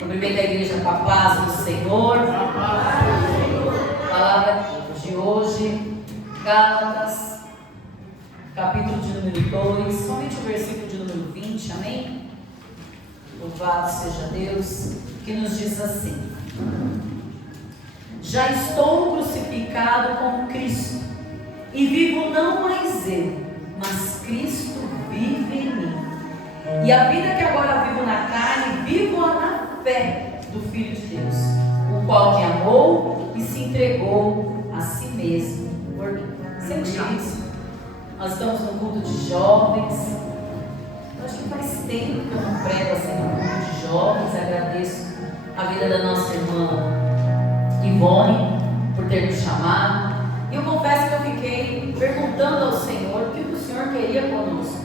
Cumprimento a igreja com a paz do Senhor. Palavra de hoje, Gálatas, capítulo de número 2, somente o versículo de número 20, amém? Louvado seja Deus, que nos diz assim: já estou crucificado com Cristo, e vivo não mais eu, mas Cristo vive em mim. E a vida que agora vivo na carne, vivo-a na fé do Filho de Deus, o qual me amou e se entregou a si mesmo por mim. Sente isso? Nós estamos no culto de jovens. Eu acho que faz tempo que eu não prego assim no culto de jovens. Agradeço a vida da nossa irmã Ivone por ter me chamado. E eu confesso que eu fiquei perguntando ao Senhor o que o Senhor queria conosco.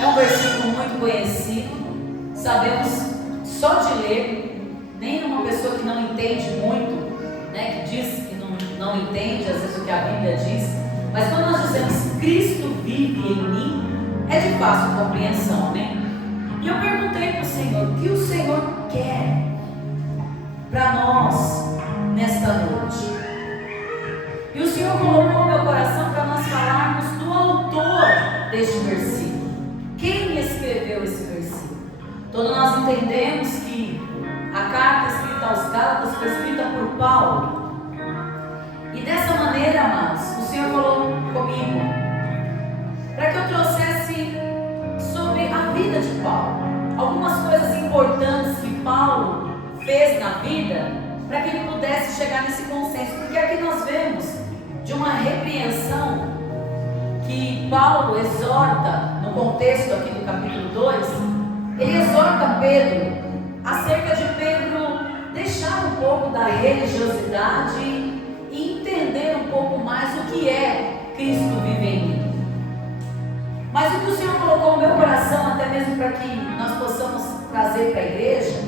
É um versículo muito conhecido, sabemos só de ler, nem uma pessoa que não entende muito, né, que diz que não entende às vezes o que a Bíblia diz, mas quando nós dizemos Cristo vive em mim, é de fácil compreensão, né? E eu perguntei para o Senhor, o que o Senhor quer para nós nesta noite? E o Senhor colocou no meu coração para nós falarmos do autor deste versículo. Quem escreveu esse versículo? Todos nós entendemos que a carta escrita aos Gálatas foi escrita por Paulo. E dessa maneira, amados, o Senhor falou comigo para que eu trouxesse sobre a vida de Paulo algumas coisas importantes que Paulo fez na vida, para que ele pudesse chegar nesse consenso. Porque aqui nós vemos de uma repreensão que Paulo exorta, no contexto aqui do capítulo 2, ele exorta Pedro acerca de Pedro deixar um pouco da religiosidade e entender um pouco mais o que é Cristo vive em mim. Mas o que o Senhor colocou no meu coração, até mesmo para que nós possamos trazer para a igreja,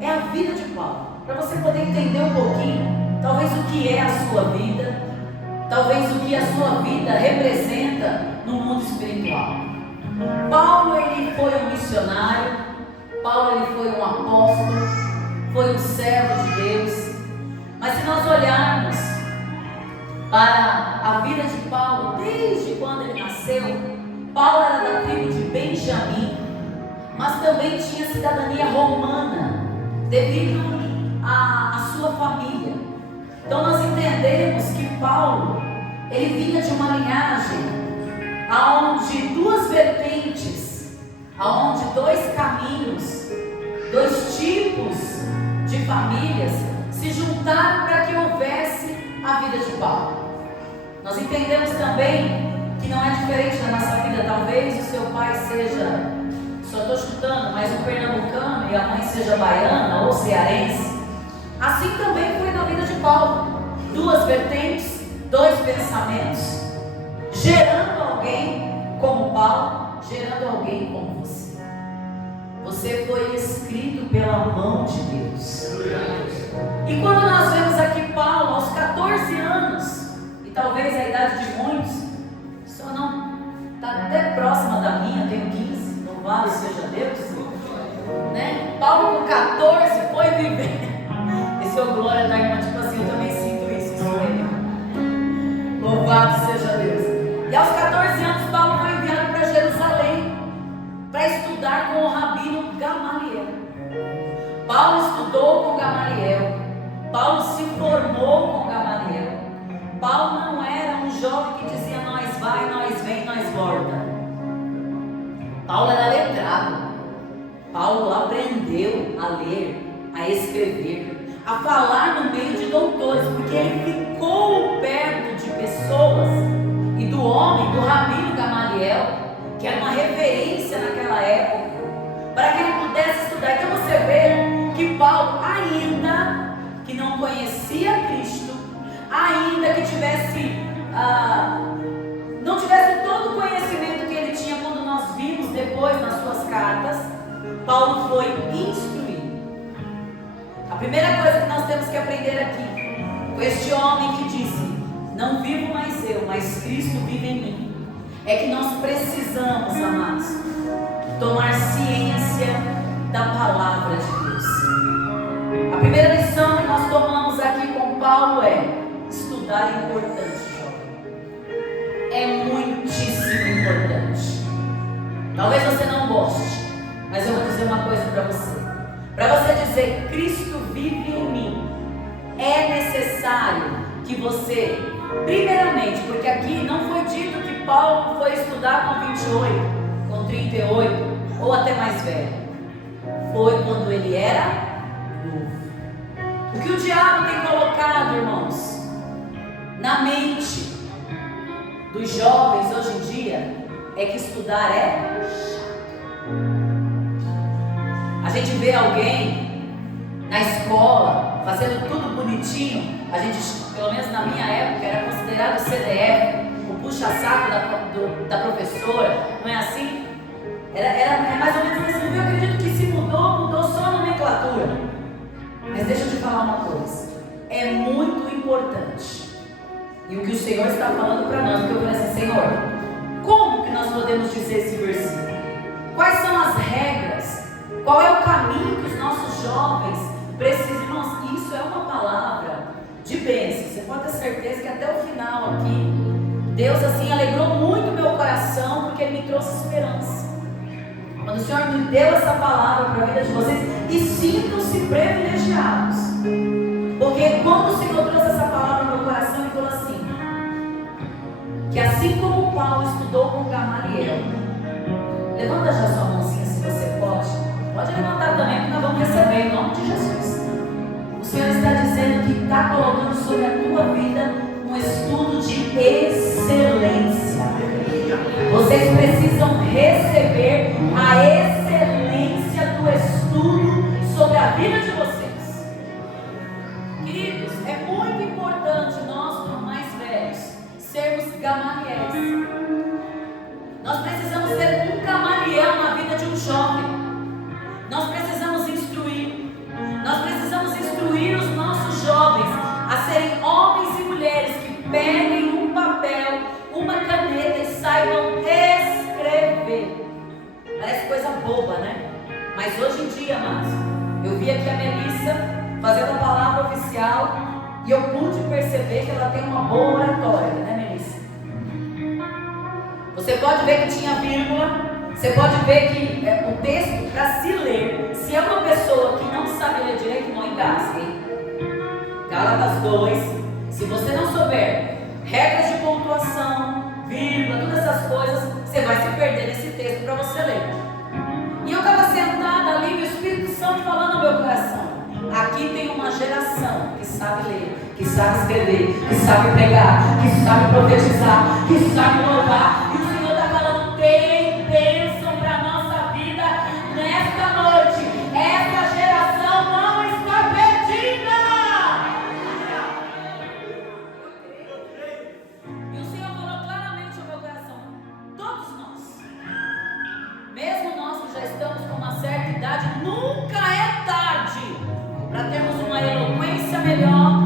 é a vida de Paulo, para você poder entender um pouquinho, talvez o que é a sua vida, talvez o que a sua vida representa no mundo espiritual. Paulo, ele foi um missionário, Paulo, ele foi um apóstolo, foi um servo de Deus. Mas se nós olharmos para a vida de Paulo, desde quando ele nasceu, Paulo era da tribo de Benjamim, mas também tinha cidadania romana, devido à sua família. Então nós entendemos que Paulo, ele vinha de uma linhagem aonde duas vertentes, aonde dois caminhos, dois tipos de famílias se juntaram para que houvesse a vida de Paulo. Nós entendemos também que não é diferente da nossa vida. Talvez o seu pai seja, só estou chutando, mas um pernambucano e a mãe seja baiana ou cearense. Assim também foi na vida de Paulo. Duas vertentes, dois pensamentos, gerando alguém como Paulo, gerando alguém como você. Você foi escrito pela mão de Deus. E quando nós vemos aqui Paulo aos 14 anos, e talvez a idade de muitos, só não está até próxima da minha, tenho 15, louvado seja Deus, né? Paulo com 14 foi viver. Esse é o glória da irmã, tipo assim, eu também sinto isso nele. Louvado seja Deus. E aos 14 anos, Paulo foi enviado para Jerusalém para estudar com o rabino Gamaliel. Paulo estudou com Gamaliel. Paulo se formou com Gamaliel. Paulo não era um jovem que dizia nós vai, nós vem, nós volta. Paulo era letrado. Paulo aprendeu a ler, a escrever, a falar no meio de doutores, porque ele ficou perto de pessoas e do homem, do rabino Gamaliel, que era uma referência naquela época, para que ele pudesse estudar. Então você vê que Paulo, ainda que não conhecia Cristo, ainda que não tivesse todo o conhecimento que ele tinha quando nós vimos depois nas suas cartas, Paulo foi instruído. A primeira coisa que nós temos que aprender aqui, com este homem que disse, não vivo mais eu, mas Cristo vive em mim, é que nós precisamos, amados, tomar ciência da palavra de Deus. estudar é importante, jovem. É muitíssimo importante. Talvez você não goste, mas eu vou dizer uma coisa para você. Para você dizer Cristo vive em mim, é necessário que você, primeiramente, porque aqui não foi dito que Paulo foi estudar com 28, com 38 ou até mais velho. Foi quando ele era novo. O que o diabo tem colocado, irmãos, na mente dos jovens hoje em dia é que estudar é chato. A gente vê alguém na escola fazendo tudo bonitinho. A gente, pelo menos na minha época, era considerado CDF, o puxa-saco da professora, não é assim? É mais ou menos assim. Eu acredito que se mudou só a nomenclatura. Mas deixa eu te falar uma coisa, é muito importante. E o que o Senhor está falando para nós, porque eu falei assim, Senhor, como que nós podemos dizer esse versículo? Quais são as regras? Qual é o caminho que os nossos jovens precisam? Irmãos, isso é uma palavra de bênção. Você pode ter certeza que até o final aqui, Deus assim alegrou muito meu coração, porque Ele me trouxe esperança. Quando o Senhor me deu essa palavra para a vida de vocês, e sintam-se privilegiados, porque quando o Senhor trouxe essa palavra no meu coração, Ele falou assim, que assim como Paulo estudou com Gamaliel, levanta já sua mãozinha se você pode levantar também, porque nós vamos receber em nome de Jesus. O Senhor está dizendo que está colocando sobre a tua vida um estudo de excelência. Vocês precisam receber a excelência do estudo sobre a vida de vocês. Queridos, é muito importante nós, os mais velhos, sermos Gamaliéis. Nós precisamos ser um Gamaliel na vida de um jovem. Nós precisamos instruir. Nós precisamos instruir os nossos jovens a serem homens e mulheres que peguem um papel, uma caneta e saibam escrever. Parece coisa boba, né? Mas hoje em dia, amados, eu vi aqui a Melissa fazendo a palavra oficial e eu pude perceber que ela tem uma boa oratória, né, Melissa? Você pode ver que tinha vírgula, você pode ver que o texto, para se ler, se é uma pessoa que não sabe ler direito, não engasgue, hein? Gálatas 2, se você não souber regras de pontuação, vírgula, todas essas coisas, você vai se perder nesse texto para você ler. E eu estava sentada ali, o Espírito Santo falando no meu coração, aqui tem uma geração que sabe ler, que sabe escrever, que sabe pregar, que sabe profetizar, que sabe louvar, e o Senhor está falando, tem bênção para a nossa vida nesta noite. Essa geração não está perdida. E o Senhor falou claramente ao meu coração, todos nós, mesmo nós que já estamos com uma certa idade, nunca é tarde para termos uma eloquência melhor,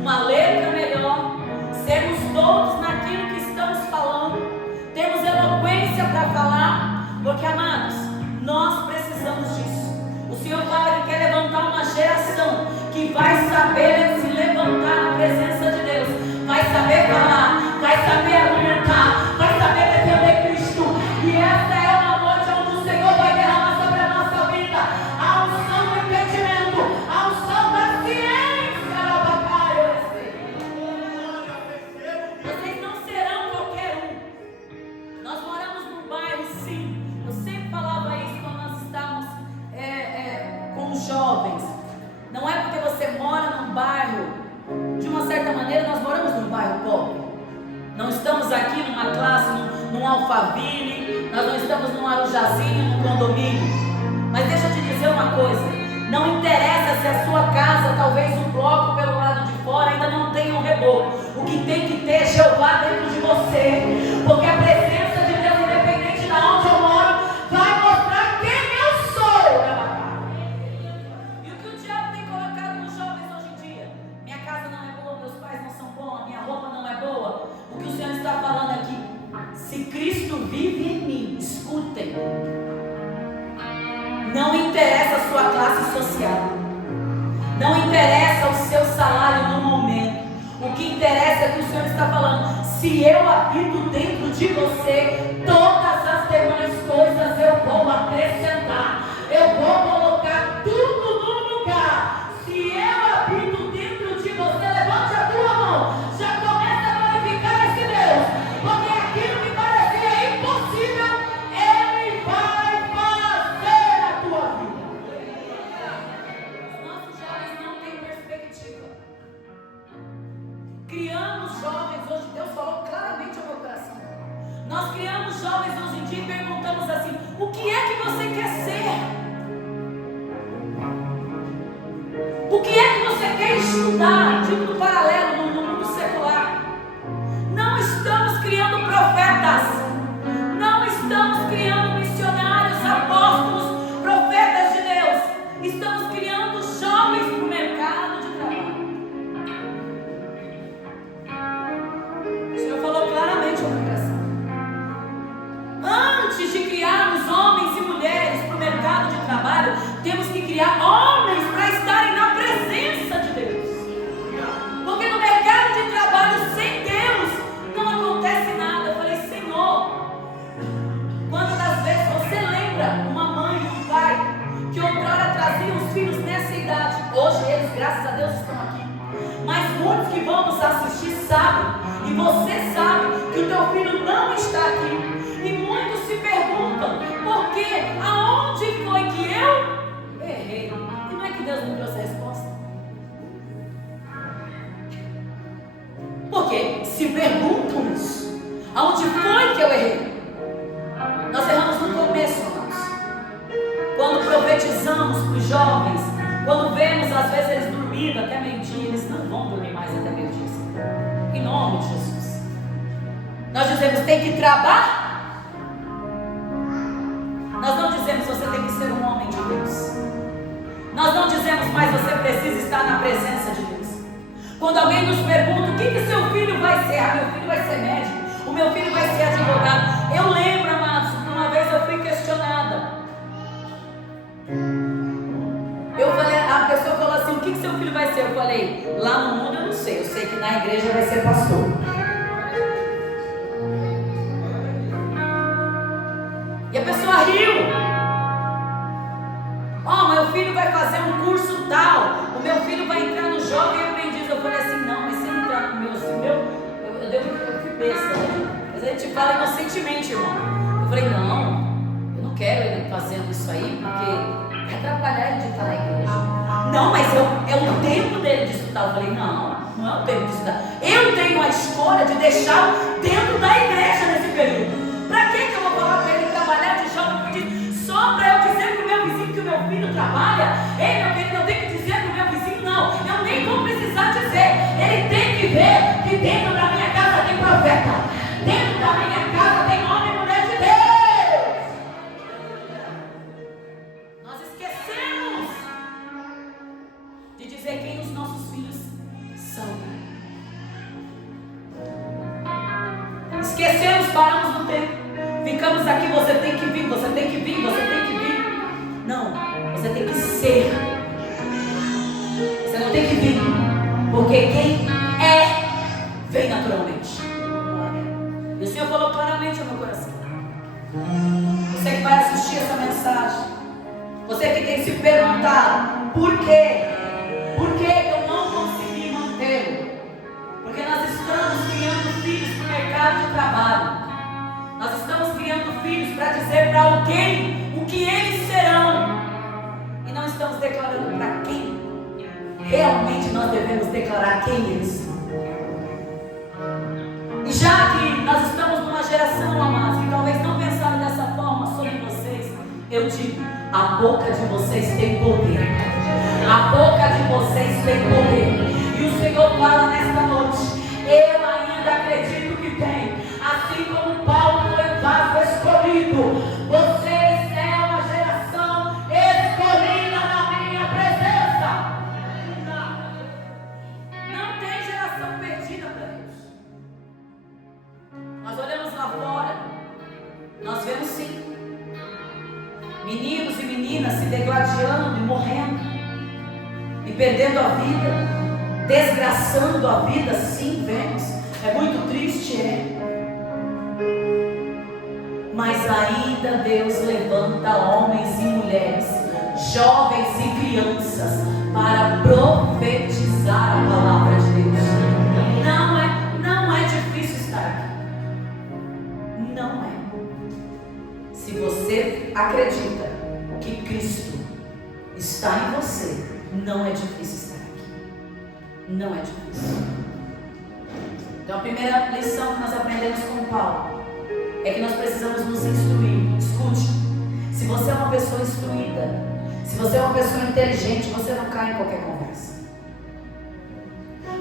uma letra melhor, sermos todos naquilo que estamos falando, temos eloquência para falar, porque, amados, nós precisamos disso. O Senhor fala que quer levantar uma geração que vai saber se levantar na presença de Deus, vai saber falar, vai saber argumentar, vai saber defender Cristo. E essa é uma noite onde o Senhor vai derramar sobre a nossa vida a unção do entendimento, a unção da ciência da batalha. Vocês não serão qualquer um. Nós moramos num bairro, sim. Eu sempre falava isso quando nós estávamos com os jovens. Não é porque você mora num bairro, de uma certa maneira, nós moramos num bairro pobre. Não estamos aqui numa classe, num Alphaville, nós não estamos num Arujazinho, num condomínio. Mas deixa eu te dizer uma coisa, não interessa se a sua casa, talvez o bloco pelo lado de fora ainda não tenha um reboco. O que tem que ter é Jeová dentro de você, porque a presença de Deus, independente de onde eu moro, vai mostrar quem eu sou. E o que o diabo tem colocado nos jovens hoje em dia? Minha casa não é boa, meus pais não são bons, minha roupa não é boa. O que o Senhor está falando aqui, se Cristo vive em mim, escutem, não interessa a sua classe social, não interessa o seu salário no momento, o que interessa é está falando: se eu habito dentro de você, todas as demais coisas eu vou acrescentar. Eu vou colocar tudo no lugar. Se eu habito dentro de você, levante a tua mão. Já começa a glorificar esse Deus. Porque aquilo que parecia impossível, Ele vai fazer na tua vida. Os nossos jovens não têm perspectiva. Criamos jovens, hoje Deus falou claramente ao meu coração. Nós criamos jovens hoje em dia e perguntamos assim: o que é que você quer ser? O que é que você quer estudar? Digo no paralelo, no mundo secular. Não estamos criando profetas. Não estamos criando missionários, apóstolos, profetas de Deus. Estamos criando jovens para o mercado de trabalho. O Senhor falou claramente ao meu coração. Antes de criarmos homens e mulheres para o mercado de trabalho, temos que criar homens para estarem na presença de Deus. Porque no mercado de trabalho sem Deus não acontece nada. Eu falei: Senhor, quantas das vezes você lembra uma mãe e um pai que outrora traziam os filhos nessa idade? Hoje eles, graças a Deus, estão aqui. Mas muitos que vão nos assistir sabem, e você sabe, que o teu filho não está aqui. E muitos se perguntam: por quê? Aonde foi que eu errei? E não é que Deus não trouxe a resposta? Porque se perguntam isso: aonde foi que eu errei? Nós erramos no começo, irmãos. Quando profetizamos para os jovens, quando vemos às vezes eles dormindo até meio-dia, eles não vão dormir mais até meio-dia. Em nome de Jesus. Nós dizemos: tem que trabalhar. Nós não dizemos: você tem que ser um homem de Deus. Nós não dizemos mais: você precisa estar na presença de Deus. Quando alguém nos pergunta: o que seu filho vai ser? Ah, meu filho vai ser médico, o meu filho vai ser advogado. Eu lembro, amados, que uma vez eu fui questionada. Eu falei, a pessoa falou assim: o que seu filho vai ser? Eu falei: lá no mundo eu não sei, eu sei que na igreja vai ser pastor. E a pessoa riu. Ó, meu filho vai fazer um curso tal, o meu filho vai entrar no jovem aprendiz. Eu falei assim: não, mas se ele entrar no meu, eu fui besta, né? Mas a gente fala inocentemente, irmão. Eu falei: não, eu não quero ele fazendo isso aí, porque vai atrapalhar ele de estar na igreja. Não, mas é o tempo dele de estudar. Eu falei: não é o tempo de estudar. Eu tenho a escolha de deixá-lo dentro da igreja nesse período. Para que eu vou falar para ele trabalhar de jovem só para eu dizer para o meu vizinho que o meu filho trabalha? Ei, meu querido, eu tenho que dizer para o meu vizinho? Não, eu nem vou precisar dizer. Ele tem que ver que dentro da minha casa tem profeta. Dentro da minha casa tem homem e mulher de Deus. Nós esquecemos de dizer quem os nossos filhos são. Esquecemos, paramos no tempo. Ficamos aqui: você tem que vir, você tem que vir, você tem que vir. Não, você tem que ser. Você não tem que vir, porque quem é, vem naturalmente. E o Senhor falou claramente ao meu coração. Você que vai assistir essa mensagem, você que tem se perguntado: por quê? Por que eu não consegui mantê-lo? Porque nós estamos criando filhos para o mercado de trabalho. Nós estamos criando filhos para dizer para alguém o que eles serão. E não estamos declarando para quem realmente nós devemos declarar quem eles são. E já que nós estamos numa geração, amados, que talvez não pensaram dessa forma sobre vocês, eu digo: a boca de vocês tem poder. A boca de vocês tem poder. E o Senhor fala nesta noite: eu ainda acredito que tem. Assim como Paulo foi um vaso escolhido, vocês é uma geração escolhida na minha presença. Não tem geração perdida para Deus. Nós olhamos lá fora, nós vemos sim meninos e meninas se degladiando e morrendo e perdendo a vida, desgraçando a vida. Sim, vemos. É muito triste, mas ainda Deus levanta homens e mulheres, jovens e crianças, para profetizar a palavra de Deus. Não é difícil estar aqui. Não é. Se você acredita que Cristo está em você, não é difícil estar aqui. Não é difícil. Então a primeira lição que nós aprendemos com Paulo é que nós precisamos nos instruir. Escute, se você é uma pessoa instruída, se você é uma pessoa inteligente, você não cai em qualquer conversa.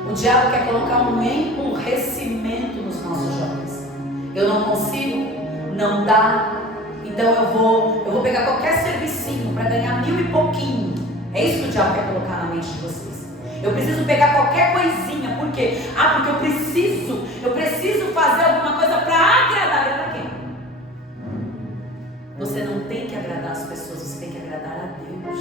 O diabo quer colocar um emburrecimento nos nossos jovens. Eu não consigo, não dá, então eu vou pegar qualquer servicinho para ganhar 1000 e pouquinho. É isso que o diabo quer colocar na mente de vocês. Eu preciso pegar qualquer coisinha, por quê? Porque eu preciso fazer alguma coisa para agradar a quem? Você não tem que agradar as pessoas, você tem que agradar a Deus.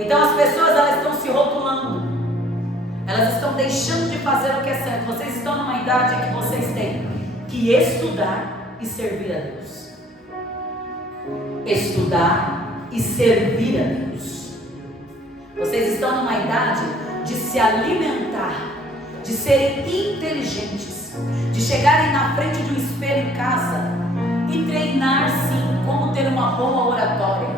Então as pessoas, elas estão se rotulando, elas estão deixando de fazer o que é certo. Vocês estão numa idade em que vocês têm que estudar e servir a Deus. Estudar e servir a Deus. Vocês estão numa idade de se alimentar, de serem inteligentes, de chegarem na frente de um espelho em casa e treinar sim como ter uma boa oratória.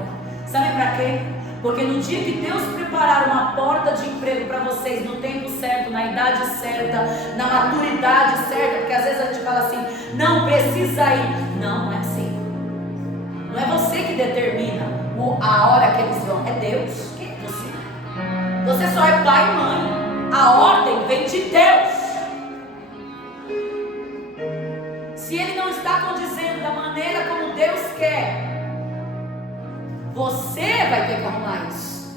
Sabe para quê? Porque no dia que Deus preparar uma porta de emprego para vocês no tempo certo, na idade certa, na maturidade certa, porque às vezes a gente fala assim, não precisa ir. Não é assim. Não é você que determina a hora que eles vão, é Deus. Quem é você? Você só é pai e mãe. A ordem vem de Deus. Se Ele não está condizendo da maneira como Deus quer, você vai ter que arrumar isso.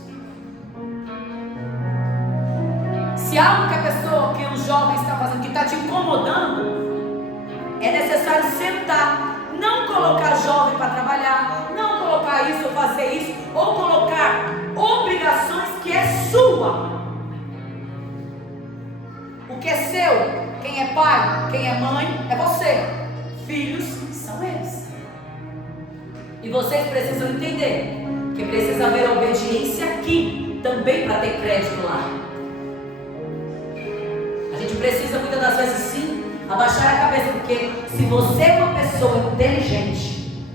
Se algo que a pessoa, que o jovem está fazendo, que está te incomodando, é necessário sentar. Não colocar jovem para trabalhar, não colocar isso ou fazer isso, ou colocar obrigações que é sua. O que é seu, quem é pai, quem é mãe, é você. Filhos são eles. E vocês precisam entender que precisa haver obediência aqui também para ter crédito lá. A gente precisa muitas das vezes sim abaixar a cabeça, porque se você é uma pessoa inteligente,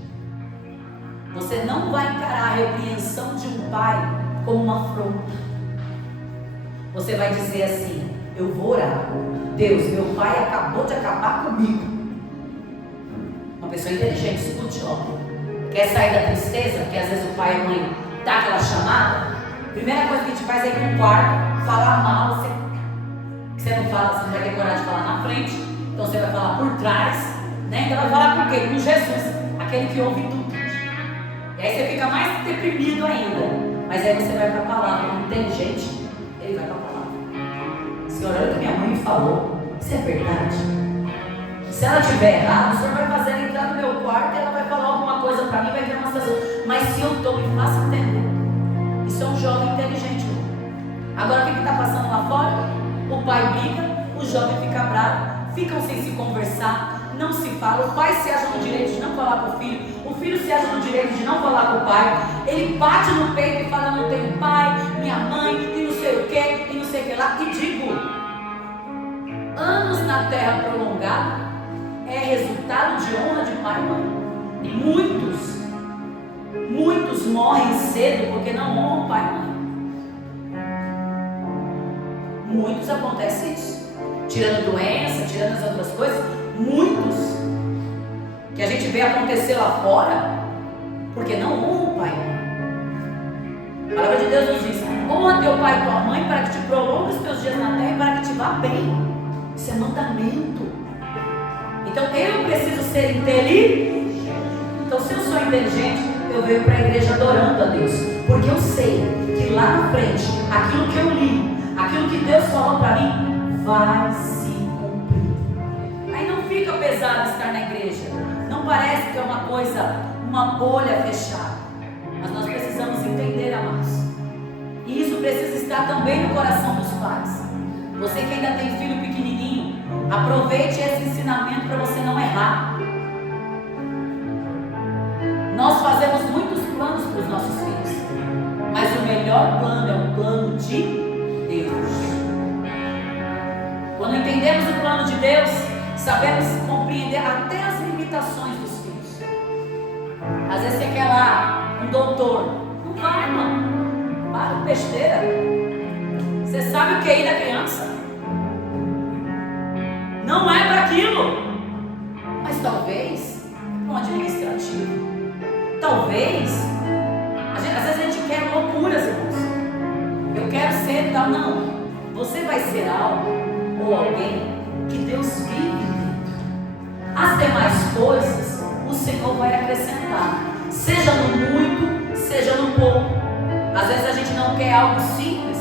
você não vai encarar a repreensão de um pai como uma afronta. Você vai dizer assim, eu vou orar. Deus, meu pai acabou de acabar comigo. Uma pessoa inteligente, escute, ó. Quer sair da tristeza, porque às vezes o pai e a mãe dá aquela chamada? Primeira coisa que a gente faz é ir no quarto, falar mal. Você não fala, você não vai ter coragem de falar na frente. Então você vai falar por trás, né? Então vai falar por quê? Com Jesus, aquele que ouve tudo. E aí você fica mais deprimido ainda. Mas aí você vai para a palavra. O inteligente, ele vai para a palavra. Senhor, olha o que minha mãe me falou. Isso é verdade? Se ela estiver errada, o Senhor vai fazer ela entrar no meu quarto e ela vai falar alguma coisa para mim, vai ter uma sensação. Mas se eu estou, me faça entender. Isso é um jovem inteligente. Agora o que está passando lá fora? O pai briga, o jovem fica bravo. Ficam sem se conversar, não se falam. O pai se acha no direito de não falar com o filho se acha no direito de não falar com o pai. Ele bate no peito e fala, não tenho pai, minha mãe, e não sei o que, e não sei o que lá. E digo, anos na terra prolongada é resultado de honra de pai e mãe. Muitos morrem cedo porque não honram pai e mãe. Muitos acontece isso. Tirando doença, tirando as outras coisas, muitos que a gente vê acontecer lá fora, porque não honra o pai e mãe. A palavra de Deus nos diz, honra teu pai e tua mãe para que te prolongue os teus dias na terra e para que te vá bem. Isso é mandamento. Então eu preciso ser inteligente. Então se eu sou inteligente, eu venho para a igreja adorando a Deus, porque eu sei que lá na frente, aquilo que eu li, aquilo que Deus falou para mim, vai se cumprir. Aí não fica pesado estar na igreja. Não parece que é uma coisa, uma bolha fechada. Mas nós precisamos entender, amados. E isso precisa estar também no coração dos pais. Você que ainda tem filho pequenininho, aproveite esse ensinamento para você não errar. Nós fazemos muitos planos para os nossos filhos, mas o melhor plano é o plano de Deus. Quando entendemos o plano de Deus, sabemos compreender até as limitações dos filhos. Às vezes você quer lá um doutor, não vai, mano, para de besteira. Você sabe o QI da criança? Não é para aquilo, mas talvez é um administrativo. Talvez, às vezes a gente quer loucuras, irmãos. Eu quero ser tal, não. Você vai ser algo ou alguém que Deus vive. As demais coisas o Senhor vai acrescentar, seja no muito, seja no pouco. Às vezes a gente não quer algo simples,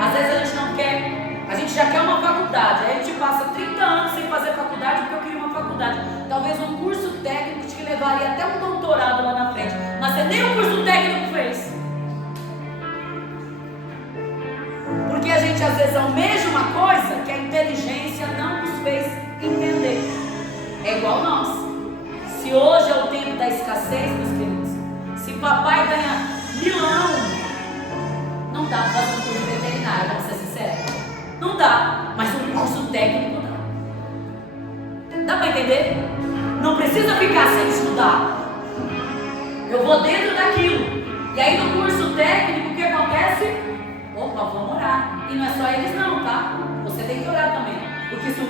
às vezes a gente não quer, a gente já quer uma faculdade, aí a gente passa 30 anos sem fazer faculdade porque eu queria uma faculdade. Talvez um curso técnico te levaria até um doutorado lá na frente, mas você nem o curso técnico fez. Porque a gente às vezes almeja uma coisa que a inteligência não nos fez entender. É igual nós. Se hoje é o tempo da escassez, meus queridos, se papai ganha milão, não dá para fazer um curso veterinário, vamos ser sinceros. Não dá, mas um curso técnico dá. Dá para entender? Não precisa ficar sem estudar. Eu vou dentro daquilo. E aí no curso técnico o que acontece? Opa, vamos orar. E não é só eles não, tá? Você tem que orar também. Porque se o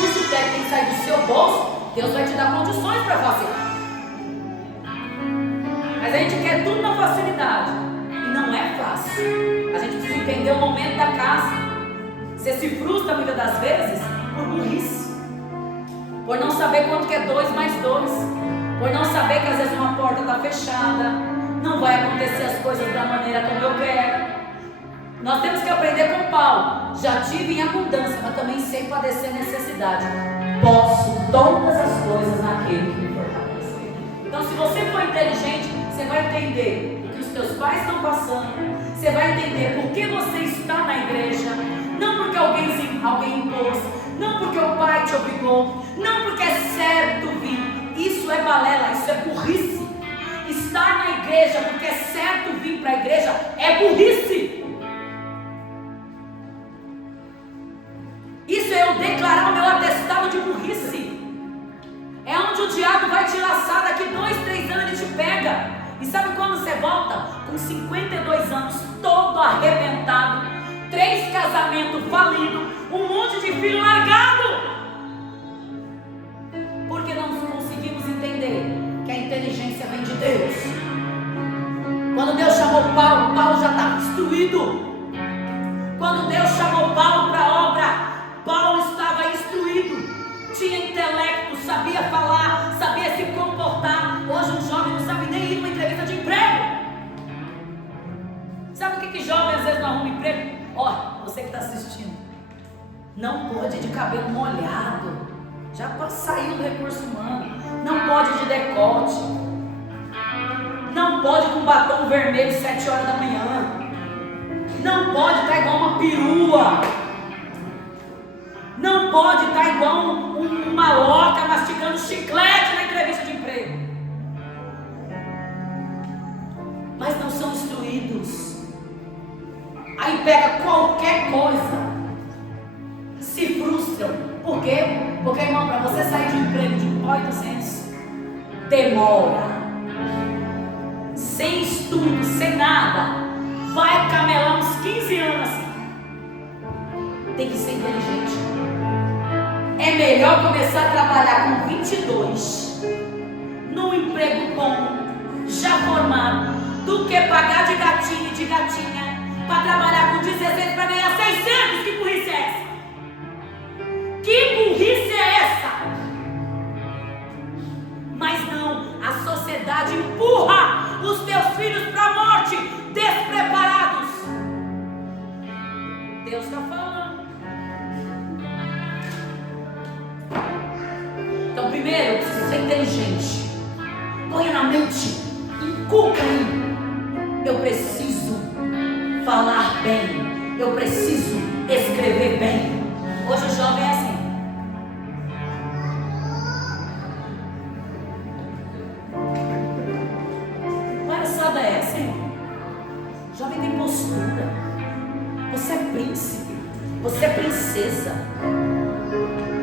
curso técnico sair do seu bolso, Deus vai te dar condições para fazer. Mas a gente quer tudo na facilidade. E não é fácil. A gente precisa entender o momento da casa. Você se frustra muitas das vezes por burrice. Por não saber quanto que é 2 mais 2. Por não saber que às vezes uma porta está fechada. Não vai acontecer as coisas da maneira como eu quero. Nós temos que aprender com Paulo. Já tive em abundância, mas também sei padecer necessidade. Posso todas as coisas naquele que me fortalece. Então, se você for inteligente, você vai entender o que os teus pais estão passando. Você vai entender por que você está na igreja. Não porque alguém impôs. Não porque o pai te obrigou. Não porque é certo vir. Isso é balela, isso é burrice. Estar na igreja porque é certo vir para a igreja é burrice. Isso é eu declarar o meu atestado de burrice. É onde o diabo vai te laçar. Daqui 2, 3 anos ele te pega. E sabe quando você volta? Com 52 anos, todo arrebentado, 3 casamentos falidos, um monte de filho largado. Porque não conseguimos entender que a inteligência vem de Deus. Quando Deus chamou Paulo, Paulo já estava instruído. Quando Deus chamou Paulo para a obra, Paulo estava instruído, tinha intelecto, sabia falar, sabia se comportar. Hoje um jovem não sabe nem ir numa entrevista de emprego. Sabe o que jovem às vezes não arruma emprego? Ó, você que está assistindo, não pode ir de cabelo molhado, já saiu do recurso humano. Não pode ir de decote, não pode ir com batom vermelho 7 horas da manhã, não pode estar igual uma perua. Não pode estar igual uma loca mastigando chiclete na entrevista de emprego. Mas não são instruídos. Aí pega qualquer coisa. Se frustram. Por quê? Porque, irmão, para você sair de um emprego de 1.200, demora. Sem estudo, sem nada. Vai camelar uns 15 anos assim. Tem que ser inteligente. É melhor começar a trabalhar com 22 num emprego bom, já formado, do que pagar de gatinho e de gatinha para trabalhar com 16 para ganhar 600. Que burrice é essa? Que burrice é essa? Mas não, a sociedade empurra os teus filhos para a morte, despreparados. Deus está falando. Então, primeiro, eu preciso ser inteligente. Põe na mente, inculca aí. Eu preciso falar bem. Eu preciso que tem postura. Você é príncipe. Você é princesa.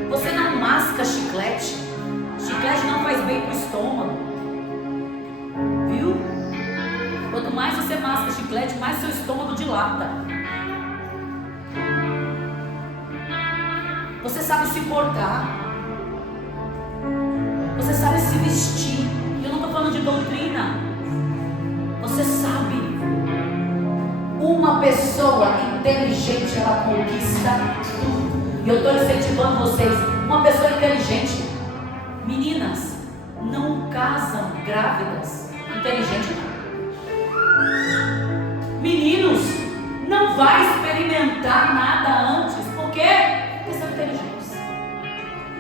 Você não masca chiclete. Chiclete não faz bem pro estômago. Viu? Quanto mais você masca chiclete, mais seu estômago dilata. Você sabe se portar. Você sabe se vestir. Eu não estou falando de doutrina. Você sabe. Uma pessoa inteligente, ela conquista tudo. E eu estou incentivando vocês. Uma pessoa inteligente. Meninas, não casam grávidas. Inteligente não. Meninos, não vai experimentar nada antes. Por quê? Porque são inteligentes.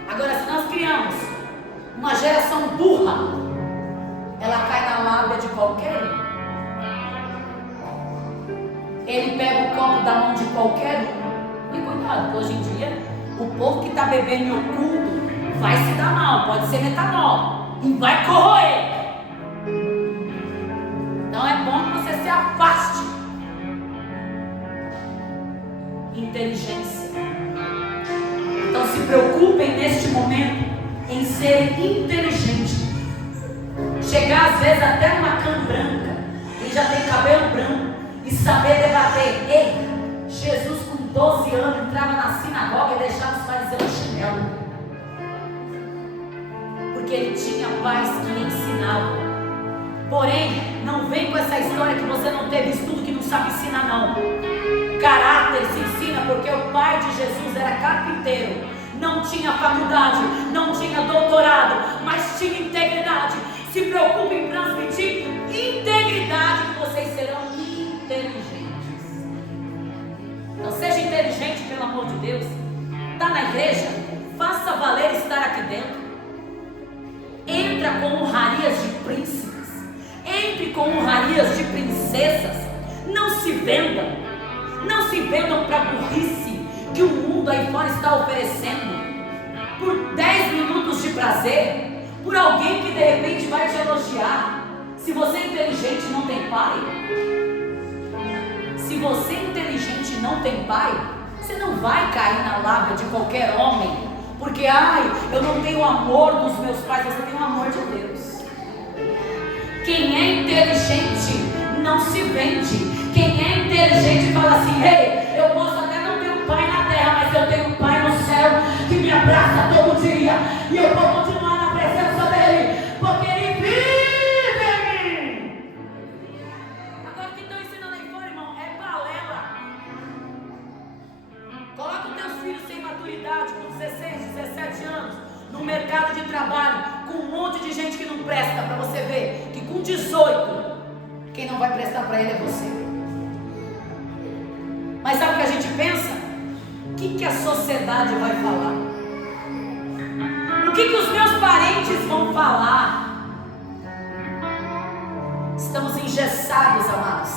Agora, se nós criamos uma geração burra, ela cai na lábia de qualquer um. Ele pega o copo da mão de qualquer um. E cuidado, porque hoje em dia, o povo que está bebendo em oculto vai se dar mal, pode ser metanol, e vai corroer. Então é bom que você se afaste. Inteligência. Então se preocupem neste momento em ser inteligente. Chegar às vezes até uma cã branca, quem já tem cabelo branco, e saber debater. Ei, Jesus com 12 anos entrava na sinagoga e deixava os fariseus no chinelo, porque ele tinha pais que lhe ensinavam. Porém, não vem com essa história que você não teve estudo, que não sabe ensinar, não. Caráter se ensina, porque o pai de Jesus era carpinteiro, não tinha faculdade, não tinha doutorado, mas tinha integridade. Se preocupe em transmitir integridade, que vocês serão inteligentes. Então seja inteligente, pelo amor de Deus. Está na igreja? Faça valer estar aqui dentro. Entra com honrarias de príncipes. Entre com honrarias de princesas. Não se vendam. Não se vendam para a burrice que o mundo aí fora está oferecendo. Por 10 minutos de prazer. Por alguém que de repente vai te elogiar. Se você é inteligente e não tem pai. Se você é inteligente e não tem pai, você não vai cair na lábia de qualquer homem. Porque, eu não tenho o amor dos meus pais. Você tem o amor de Deus. Quem é inteligente não se vende. Quem é inteligente fala assim: ei, eu posso até não ter um pai na terra, mas eu tenho um pai no céu que me abraça todo dia. E eu vou continuar na presença dele, porque ele vive em mim. Agora o que estão ensinando aí fora, irmão, é balela. Coloca os teus filhos sem maturidade, com 16, 17 anos, no mercado de trabalho, com um monte de gente que não presta, para você ver que com 18, quem não vai prestar para ele é você. Mas sabe o que a gente pensa? O que a sociedade vai falar? O que os meus parentes vão falar? Estamos engessados, amados,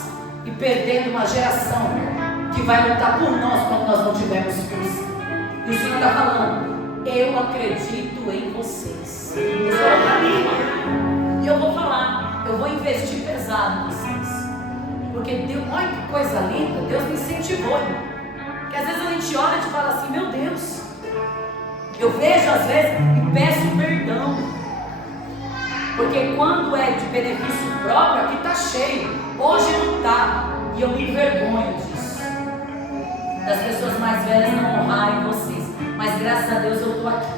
e perdendo uma geração que vai lutar por nós quando nós não tivermos força. E o Senhor está falando: eu acredito em vocês. Isso é para mim. E eu vou falar, eu vou investir pesado em vocês. Porque Deus, olha que coisa linda, Deus me incentivou. Porque às vezes a gente olha e fala assim: meu Deus. Eu vejo às vezes e peço perdão. Porque quando é de benefício próprio, aqui está cheio. Hoje não está. E eu me envergonho disso. Das pessoas mais velhas não honrarem vocês. Mas graças a Deus eu estou aqui.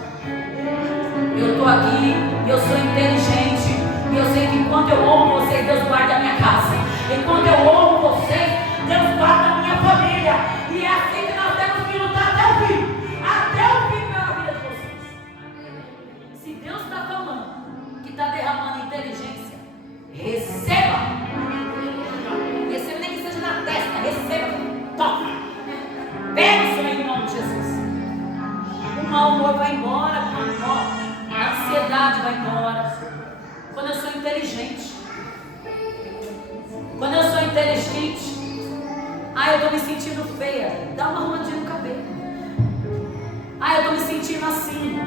Eu estou aqui, eu sou inteligente. E eu sei que enquanto eu honro vocês, Deus guarda a minha casa. Enquanto eu honro vocês, Deus guarda a minha família. E é assim que nós temos que lutar até o fim. Até o fim pela vida de vocês. Se Deus está falando que está derramando inteligência, receba. Receba, nem que seja na testa. Receba. Toca. Pega isso aí em nome de Jesus. O mau humor vai embora. A ansiedade vai embora. Quando eu sou inteligente. Quando eu sou inteligente, eu estou me sentindo feia, dá uma arrumadinha no cabelo. Eu estou me sentindo assim,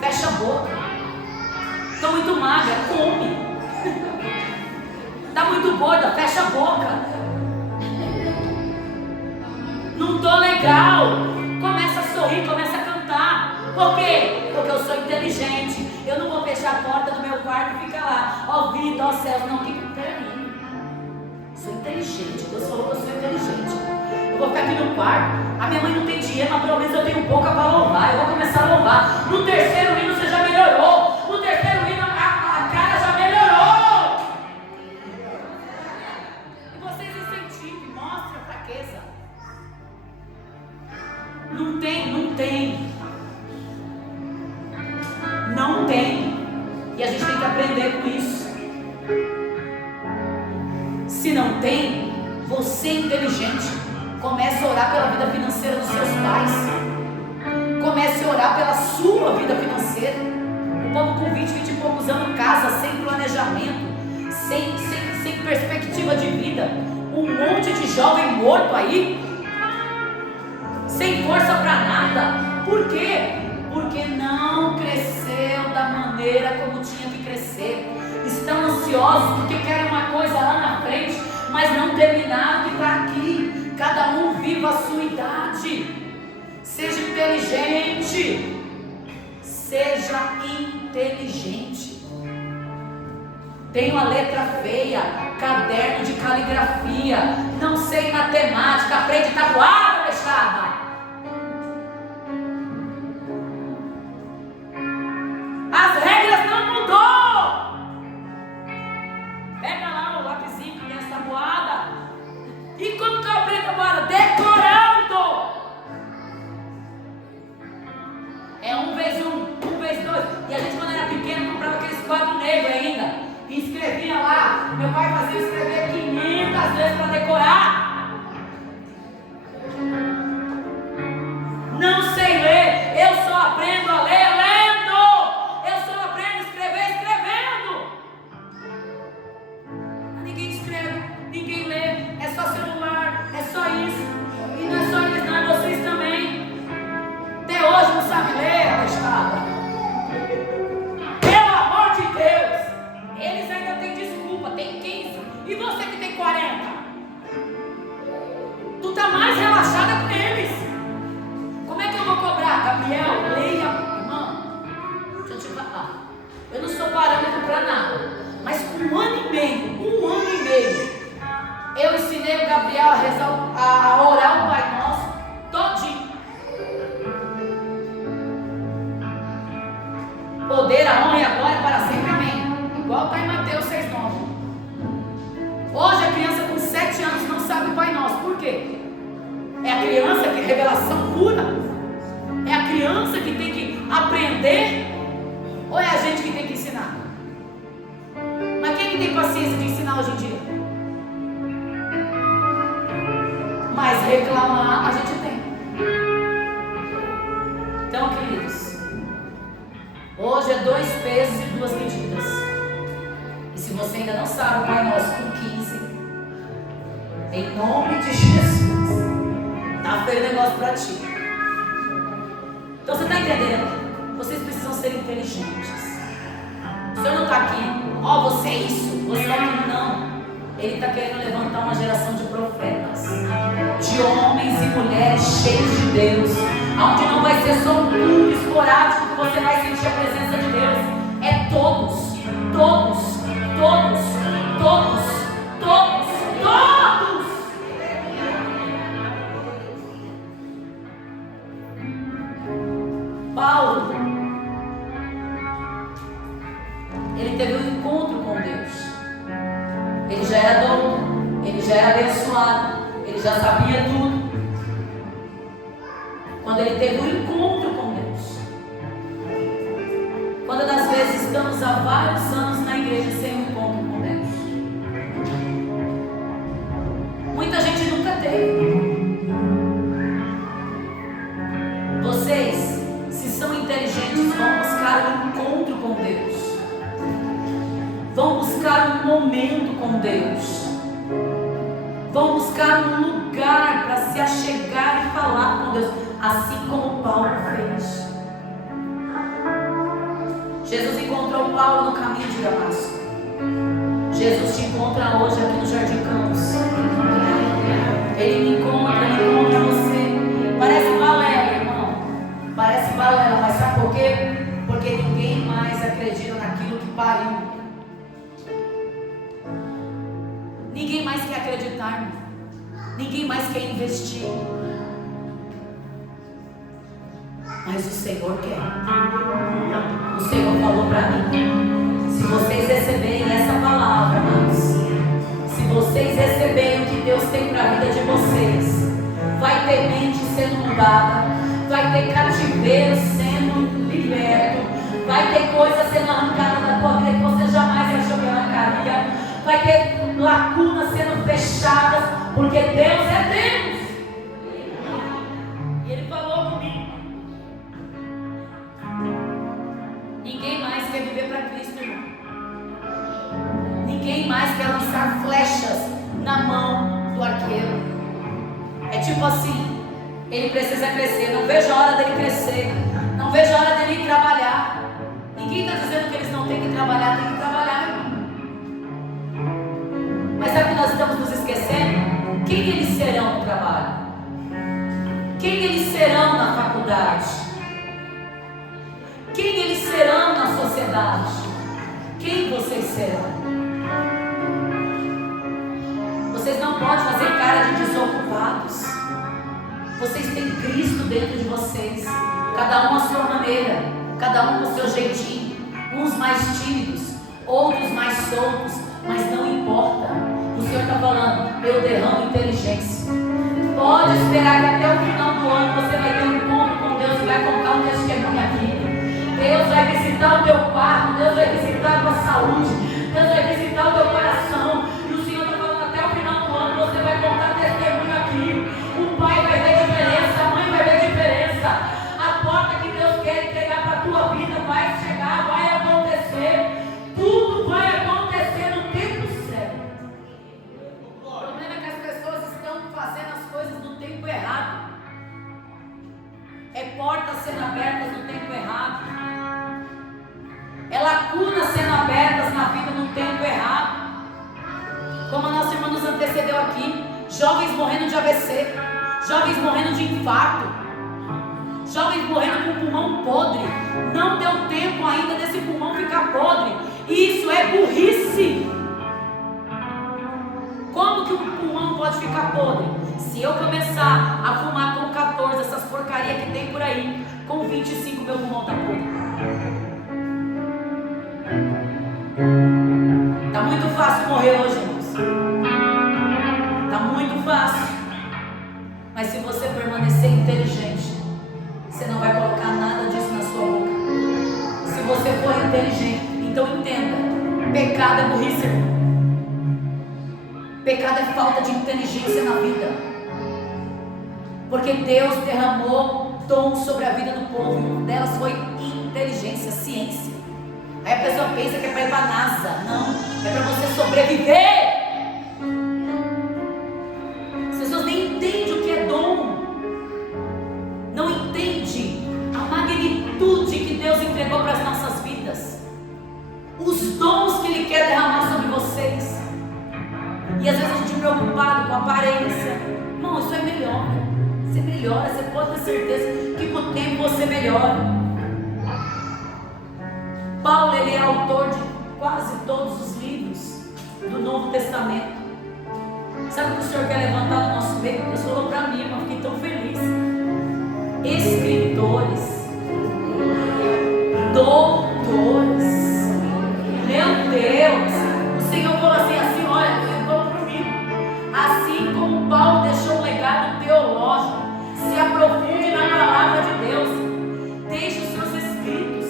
fecha a boca. Estou muito magra, come. Está muito gorda, fecha a boca. legal. Começa a sorrir, começa a cantar. Por quê? Porque eu sou inteligente. Eu não vou fechar a porta do meu quarto e ficar lá, ó vida, ó céus, não, que peraí. Sou inteligente, Deus falou que eu sou inteligente. Eu vou ficar aqui no quarto, a minha mãe não tem dinheiro, mas pelo menos eu tenho boca para louvar. Eu vou começar a louvar. No terceiro hino você já melhorou. No terceiro hino a cara já melhorou. E vocês incentivem, mostrem a fraqueza. Não tem. Não tem. E a gente tem que aprender com isso. Se não tem, você é inteligente. Comece a orar pela vida financeira dos seus pais. Comece a orar pela sua vida financeira. O povo com 20 e poucos anos, casa sem planejamento, sem perspectiva de vida. Um monte de jovem morto aí, sem força para nada. Por quê? Porque não cresceu da maneira como tinha que crescer. Estão ansiosos porque querem uma coisa lá na frente, mas não terminaram de estar aqui. Cada um viva a sua idade. Seja inteligente. Seja inteligente. Tenho a letra feia, caderno de caligrafia, não sei matemática, aprende tabuada, fechada. As regras não mudou. Pega lá o lapisinho que tem essa tabuada. E como que eu aprendo a tabuada? Decorando. É 1 vezes 1 vezes 2. E a gente, quando era pequeno, comprava aqueles quadros negros ainda. E escrevia lá. Meu pai fazia escrever 500 vezes para decorar. Não sei ler. Eu só aprendo a ler lendo. Eu só aprendo a escrever escrevendo. Mas ninguém escreve, ninguém lê. É só celular, é só isso. E não é só eles, não, é vocês também. Até hoje não sabe ler, abestada. Pelo amor de Deus. Eles ainda têm desculpa, tem 15. E você que tem 40? Tu tá mais relaxada com eles. Como é que eu vou cobrar? Gabriel, leia. Irmão, deixa eu te falar. Eu não sou parâmetro pra nada. Mas com 1 ano e meio, eu ensinei o Gabriel a rezar, a orar o Pai Nosso todinho. Poder, a honra e a glória para sempre, amém. Igual está em Mateus 6,9. Hoje a criança com 7 anos não sabe o Pai Nosso. Por quê? É a criança que revelação pura. É a criança que tem que aprender. Ou é a gente que tem que ensinar? Mas quem que tem paciência de ensinar hoje em dia? Mas reclamar a gente tem. Então, queridos, hoje é 2 pesos e 2 medidas. E se você ainda não sabe o Pai Nosso com 15, em nome de Jesus, tá feio o negócio para ti. Então você está entendendo? Vocês precisam ser inteligentes. O Senhor não está aqui, ó, você é isso, você é aquilo, não. Ele está querendo levantar uma geração de profetas, de homens e mulheres cheios de Deus, onde não vai ser só um culto esporádico que você vai sentir a presença de Deus. É todos, todos, todos, todos, todos, todos. Paulo, ele teve um encontro com Deus. Ele já era douto, ele já era abençoado, ele já sabia tudo. Quando ele teve um encontro com Deus. Quantas das vezes estamos há vários anos na igreja sem um encontro com Deus? Muita gente nunca teve. Vocês, se são inteligentes, vão buscar um encontro com Deus. Vão buscar um momento com Deus. Vão buscar um lugar para se achegar e falar com Deus, assim como Paulo fez. Jesus encontrou Paulo no caminho de Damasco. Jesus te encontra hoje aqui no Jardim Campos. Ele me encontra você. mais quer acreditar, ninguém mais quer investir, mas o Senhor quer. O Senhor falou para mim: se vocês receberem essa palavra, irmãos, se vocês receberem o que Deus tem para a vida de vocês, vai ter mente sendo mudada, vai ter cativeiro sendo liberto, vai ter coisa sendo arrancada da tua vida que você jamais achou que arrancaria, vai ter lacunas sendo fechadas, porque Deus é Deus. E Ele falou comigo: ninguém mais quer viver para Cristo, irmão. Ninguém mais quer lançar flechas na mão do arqueiro. É tipo assim, ele precisa crescer, não vejo a hora dele crescer, não vejo a hora dele ir trabalhar. Ninguém está dizendo que eles não têm que trabalhar, tem que trabalhar, irmão. Mas sabe que nós estamos nos esquecendo? Quem eles serão no trabalho? Quem eles serão na faculdade? Quem eles serão na sociedade? Quem vocês serão? Vocês não podem fazer cara de desocupados. Vocês têm Cristo dentro de vocês, cada um à sua maneira, cada um com o seu jeitinho, uns mais tímidos, outros mais soltos, mas não importa. O Senhor está falando: eu derramo inteligência. Pode esperar que até o final do ano você vai ter um encontro com Deus e vai contar um testemunho aqui. Deus vai visitar o teu quarto, Deus vai visitar a tua saúde, Deus vai visitar o teu coração. E o Senhor está falando: até o final do ano você vai contar testemunho aqui. O pai vai ver diferença, a mãe vai ver diferença. A porta que Deus quer entregar para a tua vida vai chegar, vai acontecer. Tudo vai acontecer no tempo certo. O problema é que as pessoas estão fazendo as coisas no tempo errado. É portas sendo abertas no tempo errado. É lacunas sendo abertas na vida no tempo errado. Como a nossa irmã nos antecedeu aqui, jovens morrendo de AVC, jovens morrendo de infarto, jovens morrendo com o pulmão podre. Não deu tempo ainda desse pulmão ficar podre. Isso é burrice. Como que um pulmão pode ficar podre? Se eu começar a fumar com 14, essas porcarias que tem por aí, com 25 meu pulmão está podre. Tá muito fácil morrer hoje, irmãos. Tá muito fácil. Mas se você permanecer inteligente, você não vai colocar nada disso na sua boca. Se você for inteligente, então entenda: pecado é burrice, irmão. Pecado é falta de inteligência na vida. Porque Deus derramou dom sobre a vida do povo, e um delas foi inteligência, ciência. Aí a pessoa pensa que é para ir para a NASA. Não, é para você sobreviver. As pessoas nem entendem o que é dom, não entendem a magnitude que Deus entregou para as nossas vidas, os dons que Ele quer derramar sobre vocês. E às vezes a gente é preocupado com a aparência. Irmão, isso é melhor. Você melhora, você pode ter certeza que com o tempo você melhora. Paulo, ele é autor de quase todos os livros do Novo Testamento. Sabe o que o Senhor quer levantar no nosso meio? Deus falou para mim, eu fiquei tão feliz. Escritores, doutores, meu Deus, o Senhor falou assim, olha, ele falou para mim: assim como Paulo deixou um legado teológico, se aprofunde na palavra de Deus, deixe os seus escritos,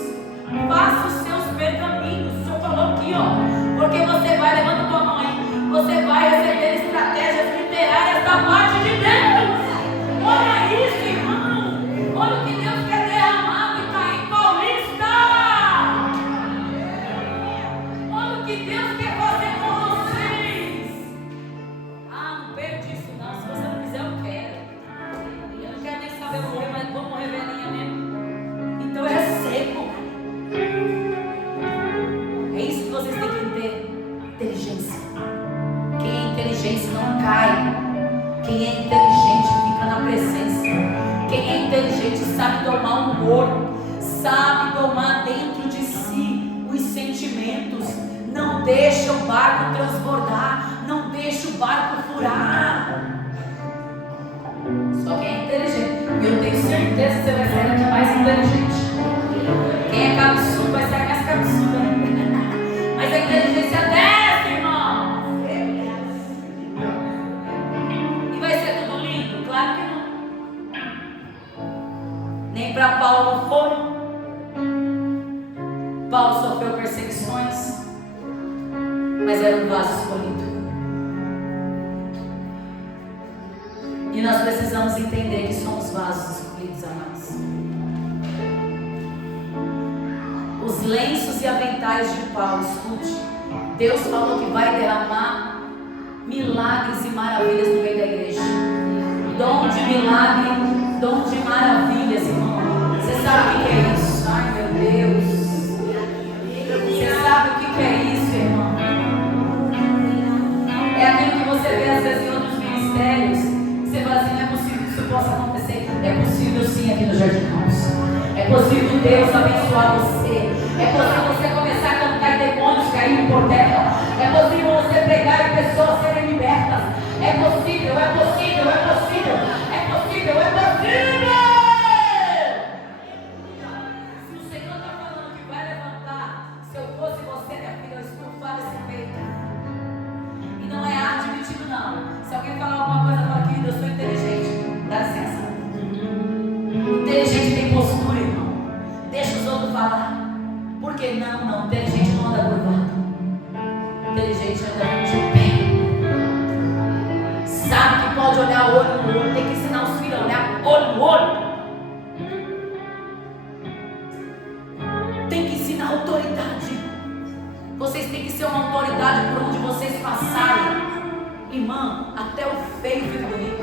faça os seus pergaminhos. O Senhor falou aqui, ó, porque você vai, levanta a tua mão aí, você vai receber estratégias literárias da parte de Deus. Olha isso, irmão, olha o que Deus quer derramar no Itaim Paulista. Olha o que Deus quer fazer com vocês. Ah, não perde isso não, se você não quiser eu quero. Eu não quero nem saber morrer, mas vou morrer velhinha mesmo. Então é seco. É isso que vocês têm que ter: inteligência. Quem é inteligente não cai. Quem é inteligente fica na presença. Quem é inteligente sabe domar o humor, sabe domar dentro de si os sentimentos. Não deixa o barco transbordar, não deixa o barco certeza você vai sair daqui mais inteligente. Quem é cabeçudo vai sair mais cabeçudo ainda. Mas a inteligência desce, irmão. E vai ser tudo lindo? Claro que não. Nem para Paulo não foi. Paulo sofreu perseguições, mas era um vaso escolhido. E nós precisamos entender que somos vasos escolhidos, amados. Os lenços e aventais de Paulo, escute, Deus falou que vai derramar milagres e maravilhas no meio da igreja. Dom de milagre, dom de maravilhas, irmão. Você sabe o que é isso? Ai, meu Deus. Você sabe o que é isso, irmão? É aquilo que você vê às vezes em outros ministérios. Você fala assim, não é possível que isso possa acontecer. É possível sim aqui no Jardim Campos. É possível Deus abençoar você. É possível você começar a cantar e demônios caírem por terra. É possível você pregar e pessoas serem libertas. É possível, é possível, é possível. É possível, é possível. Se o Senhor está falando que vai levantar, se eu fosse você, minha filha, eu estufava esse peito. E não é arte mentido, não. Se alguém falar alguma coisa, fala, querido, eu sou inteligente. Dá licença. Inteligente tem postura, irmão. Deixa os outros falar. Porque não, inteligente não anda curvado. Inteligente anda de pé. Sabe que pode olhar olho no olho. Tem que ensinar os filhos a olhar olho no olho. Tem que ensinar autoridade. Vocês têm que ser uma autoridade por onde vocês passarem. Irmã, até o feio fica bonito.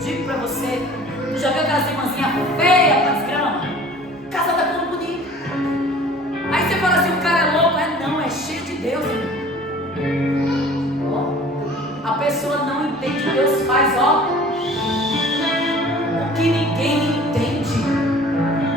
Digo pra você, tu já viu aquelas irmãzinhas feias pra desgrama? Casada com um bonito. Aí você fala assim, o cara é louco. Não, é cheio de Deus, irmão. A pessoa não entende, Deus faz, o que ninguém entende.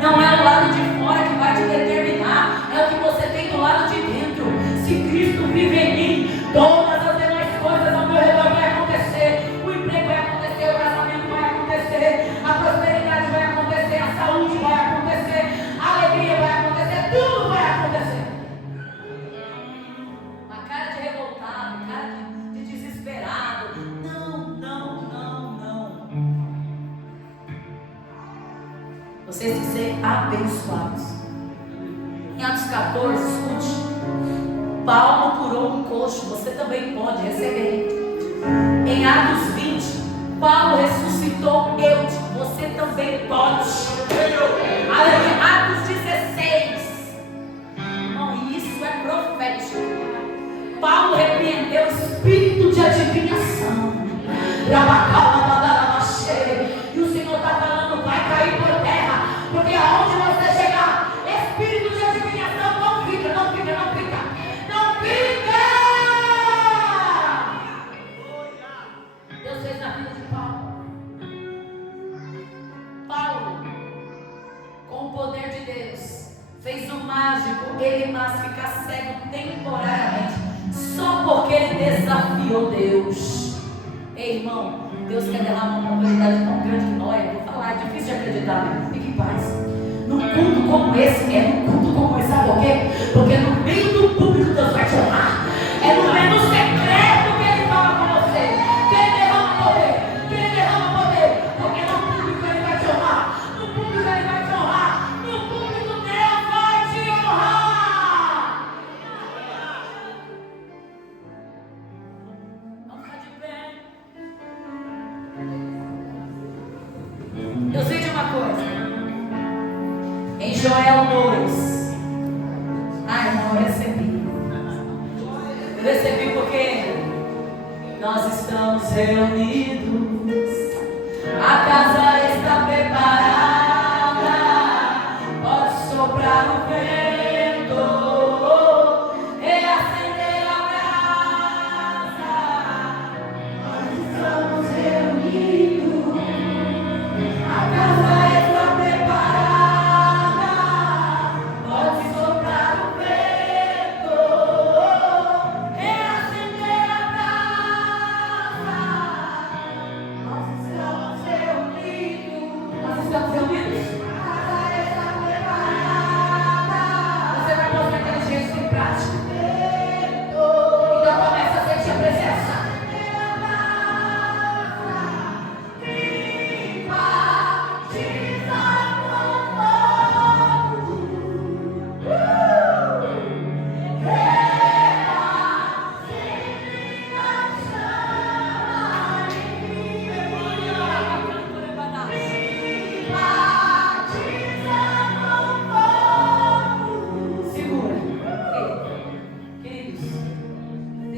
Não é o lado de fora que vai te determinar, é o que você tem do lado de dentro. Se Cristo vive em mim, todas as demais coisas ao meu redor vai acontecer. O emprego vai acontecer, o casamento vai acontecer, a prosperidade vai acontecer, a saúde vai acontecer, a alegria vai acontecer, tudo vai acontecer. Uma cara de revoltado, cara de desesperado. Não. Vocês têm que ser abençoados. Em Atos 14, escute. Paulo curou um coxo, você também pode receber. Em Atos 20, Paulo ressuscitou Eude, você também pode. Aleluia. Atos 16, irmão, isso é profético. Paulo repreendeu o espírito de adivinhação. E o Senhor está falando, vai cair por terra, porque aonde você chegar, espírito de adivinhação não fica. Deus fez na vida de Paulo. Paulo, com o poder de Deus, fez o mágico Elimas ficar cego temporariamente, só porque ele desafiou Deus. Ei, irmão, Deus quer derramar uma autoridade tão grande que nós, eu vou falar, é difícil de acreditar, né? Fique em paz. Num culto como esse, sabe por quê? Porque no meio do público Deus vai te honrar. É no meio do secreto que Ele fala com você, que Ele derrama poder, porque no público Ele vai te honrar, no público Deus vai te honrar. Vamos ficar de pé. Eu sei de uma coisa. Em Joel 2. Irmão, eu recebi porque nós estamos reunidos. A casa está preparada. Pode soprar o vento e acender a brasa. Nós estamos reunidos. A casa está preparada. Pode soprar o vento e acender a brasa. Nós estamos reunidos.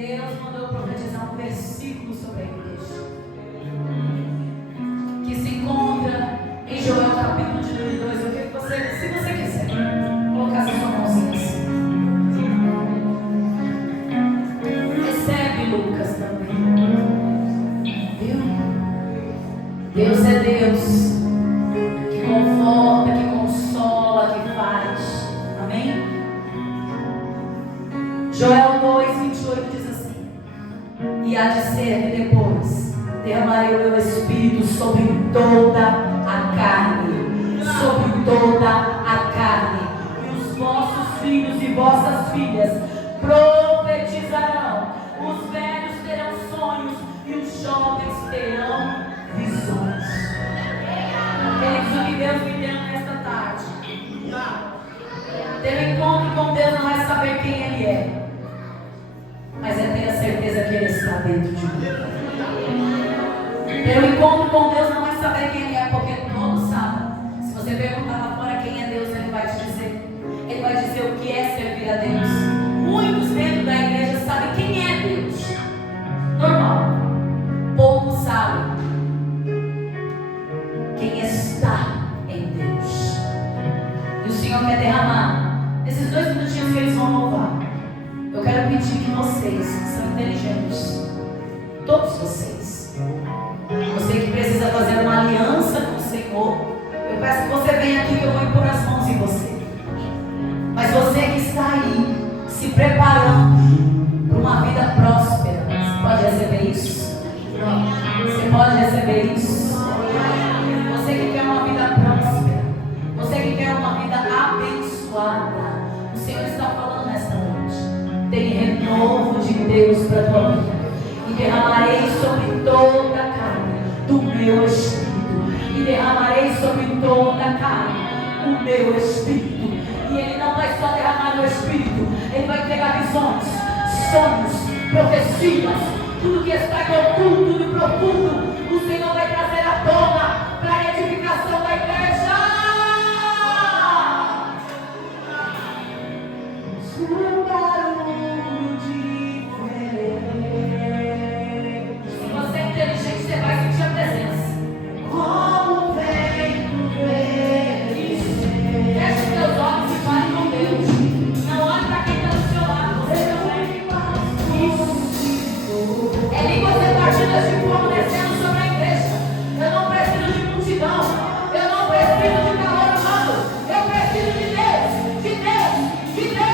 Deus mandou profetizar um versículo sobre a igreja, que se encontra em Joel capítulo de número 2. Eu queria que você, se você quiser, colocasse a sua mãozinha assim. Recebe, Lucas, também. Viu? Deus é Deus, que conforta, que consola, que faz. Amém? Joel 2:28 diz assim: e há de ser que depois derramarei o meu espírito sobre toda a carne, sobre toda a carne, e os vossos filhos e vossas filhas profetizarão, os velhos terão sonhos e os jovens terão visões. Queridos, o que Deus me deu nesta tarde, ter um encontro com Deus não é saber quem Ele é, mas é ter a certeza que Ele está dentro de mim. Ter um encontro com Deus não é saber quem Ele é, porque todos sabem. Se você perguntar lá fora quem é Deus, Ele vai te dizer. Ele vai dizer o que é servir a Deus. Muitos dentro da igreja sabem quem é Deus. Normal. Poucos sabem quem está em Deus. E o Senhor quer derramar esses 2 minutinhos que eles vão louvar. Eu quero pedir que vocês, que são inteligentes, todos vocês, você que precisa fazer uma aliança com o Senhor, eu peço que você venha aqui que eu vou impor as mãos em você. Mas você que está aí, se preparando para uma vida próspera, você pode receber isso? Você pode receber isso? Você que quer uma vida próspera, você que quer uma vida abençoada, o Senhor está falando nesta noite. Tem renovo de Deus para a tua vida. E derramarei sobre toda a carne do meu espírito. E derramarei sobre toda a carne o meu espírito. E Ele não vai só derramar no espírito, Ele vai entregar visões, sonhos, profecias, tudo que está em oculto, no profundo, o Senhor vai trazer à tona para a edificação da igreja. Seu barulho diferente. Se você é inteligente, você vai sentir a presença. Como vento vem. Feche os teus olhos e fale com Deus. Não olhe para quem está do seu lado. Você também. É línguas repartidas de fogo descendo sobre a igreja. Eu não preciso de multidão. Eu não preciso de calor humano. Eu preciso de Deus. De Deus. De Deus.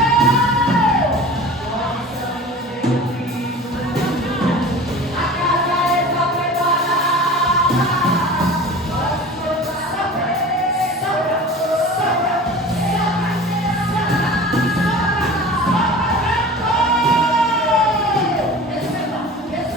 Receba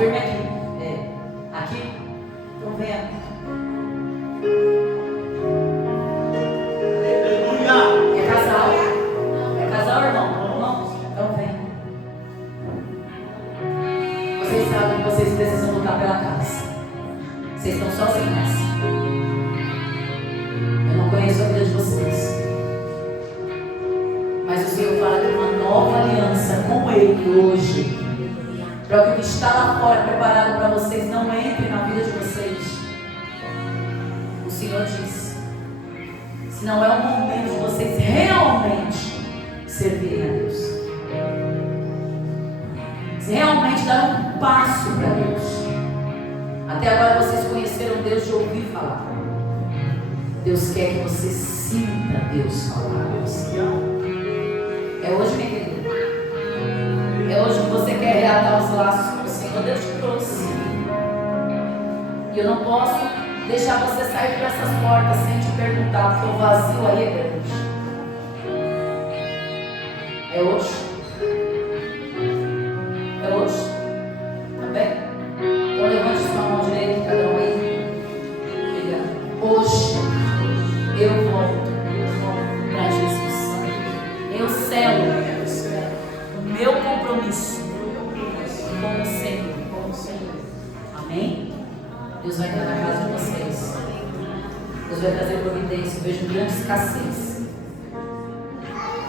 firme aqui. Aqui. Estão vendo? É casal? É casal, irmão? Irmão? Então vem. Vocês sabem que vocês precisam lutar pela casa. Vocês estão sozinhos nessa. Eu não conheço a vida de vocês. Mas o Senhor fala de uma nova aliança com Ele hoje. Para que o que está lá fora preparado para vocês não entre na vida de vocês. O Senhor diz: se não é o momento de vocês realmente servirem a Deus, se realmente dar um passo para Deus. Até agora vocês conheceram Deus de ouvir falar. Deus quer que você sinta Deus falar com você. É hoje, minha querida. É hoje que você quer reatar os laços com o Senhor. Deus te trouxe. E eu não posso deixar você sair por essas portas sem te perguntar, porque o vazio aí é grande. É hoje. É hoje. Tá bem? Então levante sua mão direita, cada um aí. Obrigado. Hoje eu volto para Jesus. Eu selo o meu compromisso com o Senhor. Amém? Deus vai entrar na casa de vocês. Deus vai trazer providência. Eu vejo grande escassez.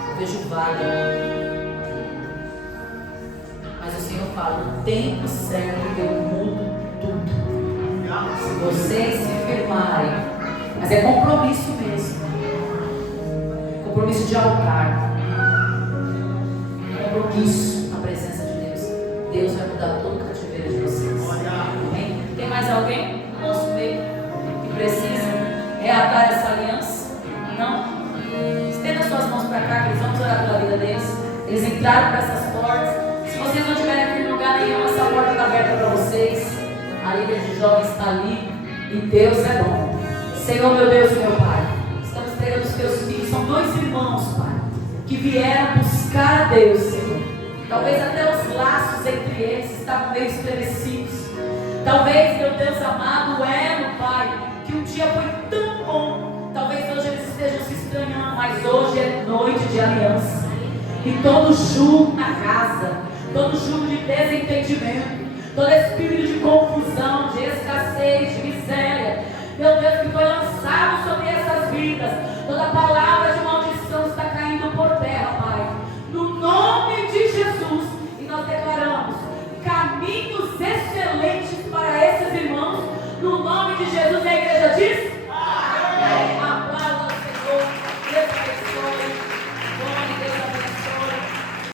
Eu vejo vaga. Mas o Senhor fala: no tempo certo eu mudo tudo. Se vocês se firmarem. Mas é compromisso mesmo. Compromisso de altar. Compromisso na presença de Deus. Deus vai mudar todo o cativeiro de vocês. Amém? Tem mais alguém no nosso meio que precisa reatar essa aliança? Não? Estenda suas mãos para cá, que eles vamos orar pela vida deles. Eles entraram para essas portas. Se vocês não tiverem aqui em lugar nenhum, essa porta está aberta para vocês. A líder de jovens está ali. E Deus é bom. Senhor, meu Deus, meu Pai, estamos entregando os teus filhos. São dois irmãos, Pai, que vieram buscar a Deus, Senhor. Talvez até os laços entre eles estavam meio estremecidos. Talvez, meu Deus amado, o elo, Pai, que um dia foi tão bom. Talvez hoje eles estejam se estranhando, mas hoje é noite de aliança. E todo julgo na casa, todo julgo de desentendimento, todo espírito de confusão,